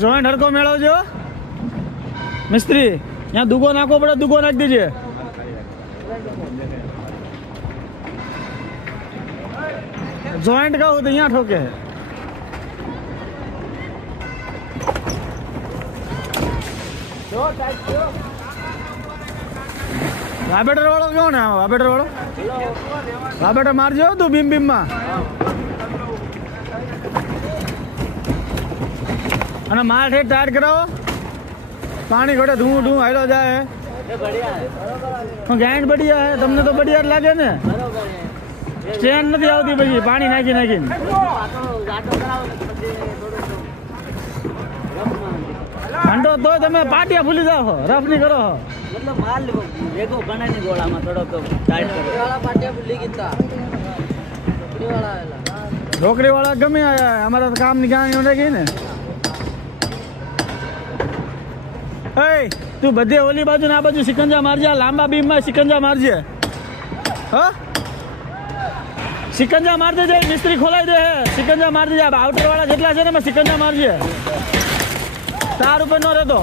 Joint હરકો મેળવજો મિસ્ત્રી. यहाँ दुगो नाखो पड़े, दुगो नाख दीजिए. जॉइंट का हो तो यहाँ ठोके है. वाबेटर वालों कौन है? वाबेटर वालों वाबेटर मार जाओ तू बीम बीम में અને માલ ઠેઠ ટાયર કરાવો. પાણી ઘડે ધૂ ધૂ હાલો જાય. ગાઈડ બઢિયા હે. તમને તો બઢિયા જ લાગે ને. સ્ટેન્ડ નથી આવતી પછી પાણી નાખી નાખીને. ઘંટો તો તમે પાટિયા ભૂલી જાઓ, રફ નહીં કરો. मतलब माल देखो बना नहीं गोला में थोड़ा तो टाइट करो वाला पाटिया भूली कितना रोकड़ी वाला आला रोकड़ी वाला गमे आया है. हमारा तो काम निकालनी होगी ने. ए તું બધે ઓલી બાજુ ને આ બાજુ સિકંજા મારજે. લાંબા બીમ માં સિકંજા મારજે. હા સિકંજા માર દેજે. મિસ્ત્રી ખોલાઈ દે. સિકંજા માર દેજે. આઉટર વાળા જેટલા છે ને એમાં સિકંજા મારજે. તાર ઉપર નો રહેતો.